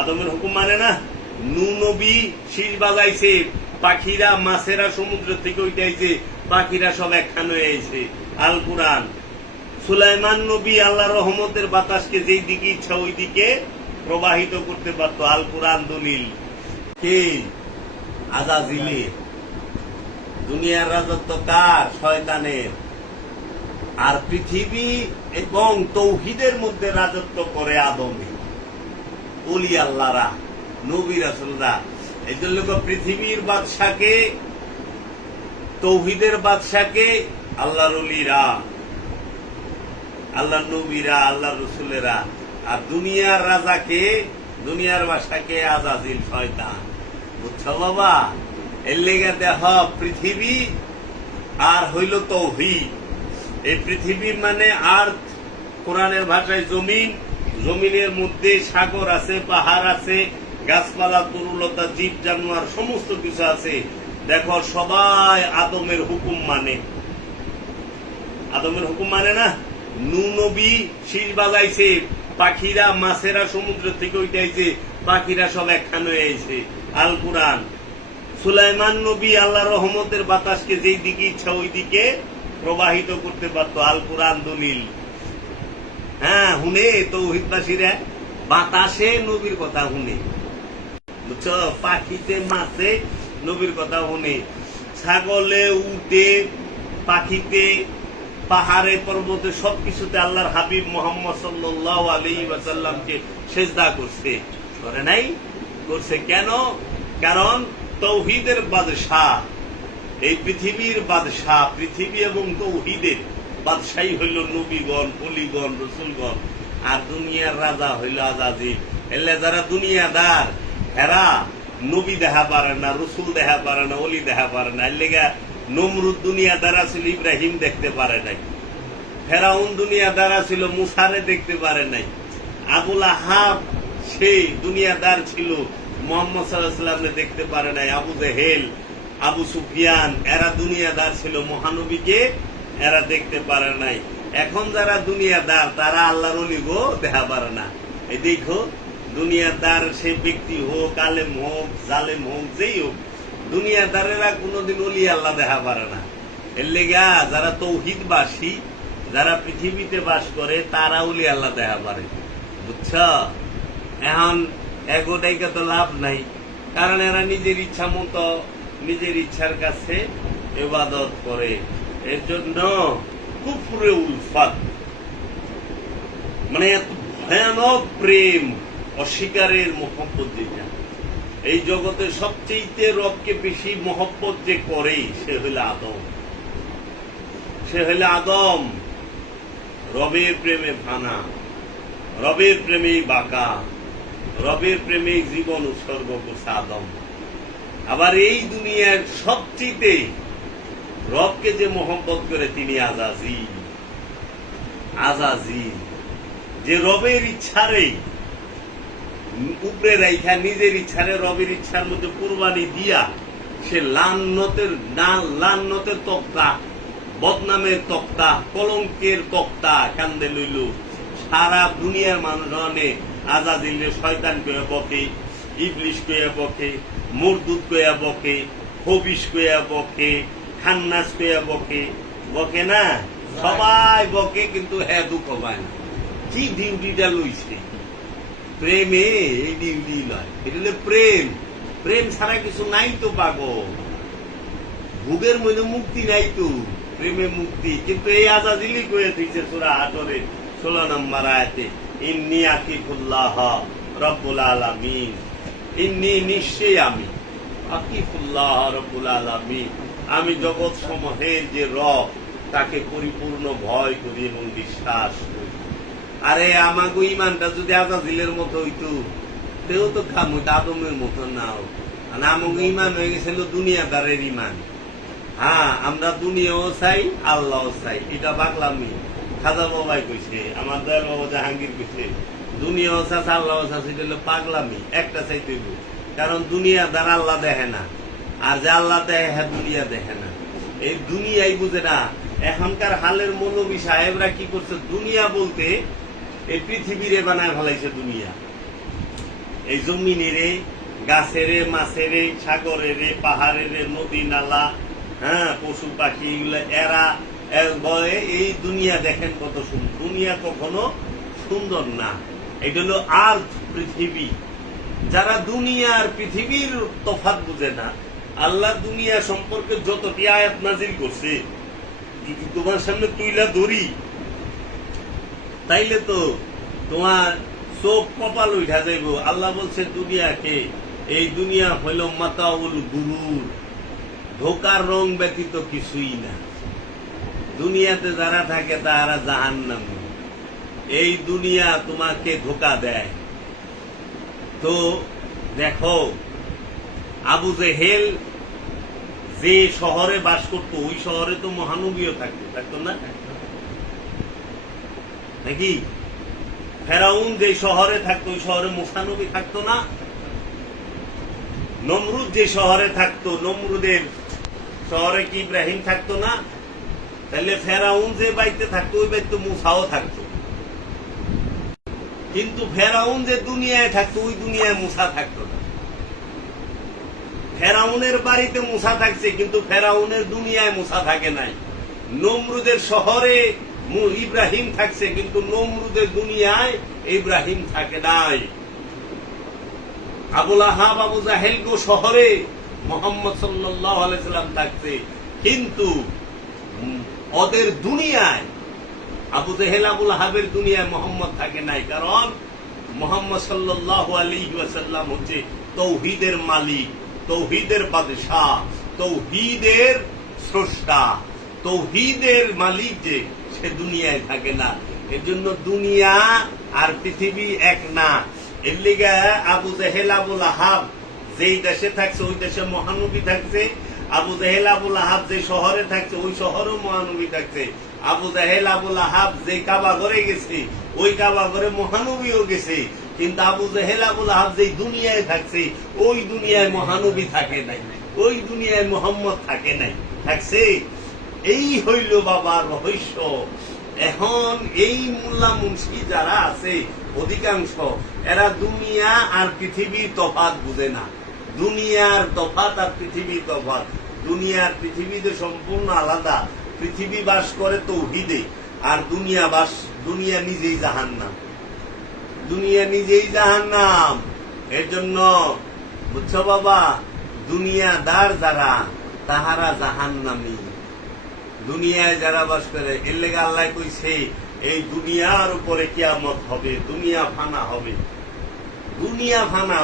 আদমের হুকুম মানে না নু নবী শীষ বাজাইছে, পাখিরা মাছেরা সমুদ্র থেকে উঠাইছে পাখিরা সব একখান হয়ে আইছে। আল কোরআন, সুলাইমান নবী আল্লাহ রহমতের বাতাসকে যেই দিকে ইচ্ছা ওই দিকে প্রবাহিত করতে পারতো। আল কোরআন দলিল। কে? আজাজিলে দুনিয়ার রাজত্ব কার? শয়তানের। আর পৃথিবী এবং তৌহিদের মধ্যে রাজত্ব করে আদমে। অলি আল্লাহরা, নবী রাসুলরা। এই জন্য পৃথিবীর বাদশাকে, তৌহিদের বাদশাকে আল্লাহর অলিরা আল্লাহ নবীরা আল্লাহ রসুলেরা আর দুনিয়ার রাজাকে, দুনিয়ার বাসাকে আজাজিল শয়তান। বুঝছ বাবা? এর লেগে দেহ পৃথিবী আর হইল তৌহিদ। এই পৃথিবী মানে আর্থ কোরআনের ভাষায় জমিন জমিনের মধ্যে সাগর আছে, পাহাড় আছে, গাছপালা, তরুলতা, জীব, জানোয়ার, সমস্ত কিছু আছে। দেখো, সবাই আদমের হুকুম মানে। আদমের হুকুম মানে না? নু নবী শীষ বাজাইছে, পাখিরা, মাছেরা সমুদ্র থেকে উঠাইছে, পাখিরা সব একখান হয়ে আইছে আল কোরআন। সুলাইমান নবী আল্লাহ রহমতের বাতাসকে যেই দিকে ইচ্ছা ওই দিকে প্রবাহিত করতে পারতো। আল কোরআন দলিল। হ্যাঁ হুনে তৌহিদবাসীরা বাতাসে নবীর কথা হুনে। পাখিতে মাছে নবীর কথা হুনে। ছাগলে, উটে, পাখিতে, পাহাড়ে, পর্বতে সবকিছুতে আল্লাহর হাবিব মোহাম্মদ সাল্লাহ আলী ওয়াসাল্লামকে সেজদা করছে। করে নাই? করছে কেন? কারণ তৌহিদের বাদশাহ, এই পৃথিবীর বাদশাহ, পৃথিবী এবং তৌহিদের বাদশাহী হইল নবীগণ অলিগণ রসুলগণ, আর দুনিয়ার রাজা হইল আজাজি। এলে যারা দুনিয়াদার হেরা নবী দেখা পারে না, রসুল দেখা পারে না, অলি দেখা পারে না। এর লেগা নমরুদ দুনিয়াদার ছিল ইব্রাহিম দেখতে পারে নাই। ফেরাউন দুনিয়াদার ছিল মুসারে দেখতে পারে নাই। আবুল আহাব সেই দুনিয়াদার ছিল, মোহাম্মদ সাল্লাহামকে দেখতে পারে নাই। আবু জেহেল, আবু সুফিয়ান, এরা দুনিয়াদার ছিল মহানবীকে এরা দেখতে পারে নাই। এখন যারা দুনিয়াদার, তারা আল্লাহর অলিগো দেখা পারে না। এই দেখো, দুনিয়াদার সে ব্যক্তি হোক, আলেম হোক, জালেম হোক, যেই হোক, দুনিয়াদারেরা কোনোদিন অলি আল্লাহ দেখা পারে না। এর লেগা যারা তৌহিদবাসী, যারা পৃথিবীতে বাস করে, তারা অলি আল্লাহ দেখা পারে। বুঝছ? এখন এগোটাইকে তো লাভ নাই। কারণ এরা নিজের ইচ্ছা মতো, নিজের ইচ্ছার কাছে এবাদত করে। এর জন্য কুফরে উলফাত মানে এত ভয়ানক প্রেম অস্বীকারের এই জগতে সবচেয়ে রবকে বেশি মহব্বত যে করে, সে আদম। সে আদম। রবের প্রেমে ফানা রবের প্রেমে বাঁকা, রবের প্রেমে জীবন উৎসর্গ করছে আদম। আবার এই দুনিয়ার সবচেয়ে রবকে যে মোহাম্মত করে তিনি আজাজি। আজাজি। যে রবের ইচ্ছারে উপরে রাইখা, নিজের ইচ্ছারে রবের ইচ্ছার মধ্যে কুরবানি দিয়া সে লান্নতের না, লান্নতের তক্তা, বদনামের তক্তা, কলঙ্কের তক্তা কান্দে লইল। সারা দুনিয়ার মানুষ অনেক আজাদিলে শয়তান কয়ে বকে, ইবলিশ কয়ে বকে মুরদুদ কয়া বকে হবিস কয়া বকে খান্নাস কয়া বকে। বকে না? সবাই বকে, কিন্তু হ্যাঁ দুঃখ পায় না। কি ডিউটিটা লইছে? প্রেমে এই ডিউটি লয়। এটা প্রেম। প্রেম ছাড়া কিছু নাই তো পাগল। ভোগের মধ্যে মুক্তি নাই তো। প্রেমে মুক্তি। কিন্তু এই আজাদিলি কয়ে দিচ্ছে সুরা হাটরে ষোলো নম্বর আয়াতে, ইন্নি আকিফুল্লাহ রব্বুল আলামিন। ইন্নি নিশ্চয়ই আমি। আকিফুল্লাহ রব্বুল আলামিন। আমি জগৎ সমূহের যে রব, তাকে পরিপূর্ণ ভয় করি এবং বিশ্বাস করি। আরে আমাকে ইমানটা যদি আজাদিলের মতো হইতো তেও তো খাম হইতো, আদমের মতো না নাও আর আমাকে ইমান হয়ে গেছিল দুনিয়াদারের ইমান হ্যাঁ আমরা দুনিয়াও চাই, আল্লাহও চাই। এটা বাকলামি খাজা বাবাই কইছে, আমার দয়াল বাবা জাহাঙ্গীর কইছে, দুনিয়াও চাষ আল্লাহও চাষ এটা হলো পাগলামি একটা চাই তৈব কারণ দুনিয়া দ্বারা আল্লাহ দেখে না। আর যে আল্লাহ দেখে হ্যাঁ দুনিয়া দেখে না। এই দুনিয়াই বুঝে না। এখনকার হালের মৌলবী সাহেবরা কি করছে? দুনিয়া বলতে এই পৃথিবীরে বানায় ফেলাইছে দুনিয়া। এই জমিনেরে, গাছেরে, মাছেরে, সাগরেরে, পাহাড়েরে, নদী, নালা হ্যাঁ পশু পাখি, এগুলো, এরা বলে এই দুনিয়া দেখেন কত সুন্দর। দুনিয়া কখনো সুন্দর না। এটা হলো আর্থ পৃথিবী। যারা দুনিয়া আর পৃথিবীর তফাত বুঝে না আল্লাহ দুনিয়া সম্পর্কে যতটি আয়াত নাজিল করছে, যদি তোমার সামনে তুইলা ধরি, তাইলে তো তোমার চোখ কপাল উঠা যাইব। আল্লাহ বলছে, দুনিয়াকে, এই দুনিয়া হইল মাতাউল গুরুর। ধোকার রং ব্যতীত কিছুই না। দুনিয়াতে যারা থাকে, তারা জাহান নাম এই দুনিয়া তোমাকে ধোকা দেয়। তো দেখো, আবু জেহেল যে শহরে বাস করতো, ওই শহরে তো মহানবীও থাকতো থাকতো না? নাকি? ফেরাউন যে শহরে থাকতো, ওই শহরে মুসানবী থাকতো না? নমরুদ যে শহরে থাকতো, নমরুদের শহরে কি ইব্রাহিম থাকতো না? তাহলে ফেরাউন যে বাড়িতে থাকতো, ওই বাড়িতে মুসাও থাকতো। কিন্তু ফেরাউন যে দুনিয়ায় থাকতো, ওই দুনিয়ায় মুসা থাকতো না। ফেরাউনের বাড়িতে মুসা থাকছে, কিন্তু ফেরাউনের দুনিয়ায় মুসা থাকে নাই। নমরুদের শহরে ইব্রাহিম থাকছে, কিন্তু নমরুদের দুনিয়ায় ইব্রাহিম থাকে নাই। আবুল আহাব আবু জাহেল গো শহরে মোহাম্মদ আলাইসাল্লাম থাকছে। কিন্তু ওদের দুনিয়ায়, আবু জেহেল আবুল আহাবের দুনিয়ায় মোহাম্মদ থাকে নাই। কারণ মোহাম্মদ সাল্লাহ আলী ওয়াসাল্লাম হচ্ছে তৌহিদের মালিক। তৌহিদের বাদশাহ, তৌহিদের স্রষ্টা, তৌহিদের মালিক যে, সে দুনিয়ায় থাকে না। এর জন্য দুনিয়া আর পৃথিবী এক না। এর লিগে আবু জেহেল আবুল আহাব যেই দেশে থাকছে, ওই দেশে মহানবী থাকছে। আবু জাহেল আবুল আহাব যে শহরে থাকছে, ওই শহরেও মহানবী থাকছে। আবু জাহেল আবুল আহাব যে কাবা ঘরে গেছে, ওই কাবা ঘরে মহানবীও গেছে। কিন্তু আবু জাহেল আবুল আহাব যে দুনিয়ায় থাকছে, ওই দুনিয়ায় মহানবী থাকে নাই, ওই দুনিয়ায় মোহাম্মদ থাকে নাই, থাকছে। এই হইল বাবার রহস্য। এখন এই মোল্লা মুন্সি যারা আছে, অধিকাংশ, এরা দুনিয়া আর পৃথিবীর তফাত বুঝে না। দুনিয়ার তফাত আর পৃথিবীর তফাত দুনিয়ার পৃথিবীতে সম্পূর্ণ আলাদা, পৃথিবী বাস করে তৌহিদে, আর দুনিয়া বাস দুনিয়া নিজেই জাহান্নাম। দুনিয়া নিজেই জাহান নাম এর জন্য বুঝছ বাবা, দুনিয়াদার যারা, তাহারা জাহান নামি দুনিয়ায় যারা বাস করে, এর লেগে আল্লাহ কইছে, এই দুনিয়ার উপরে কিয়ামত হবে, দুনিয়া ফানা হবে। দুনিয়া ফানা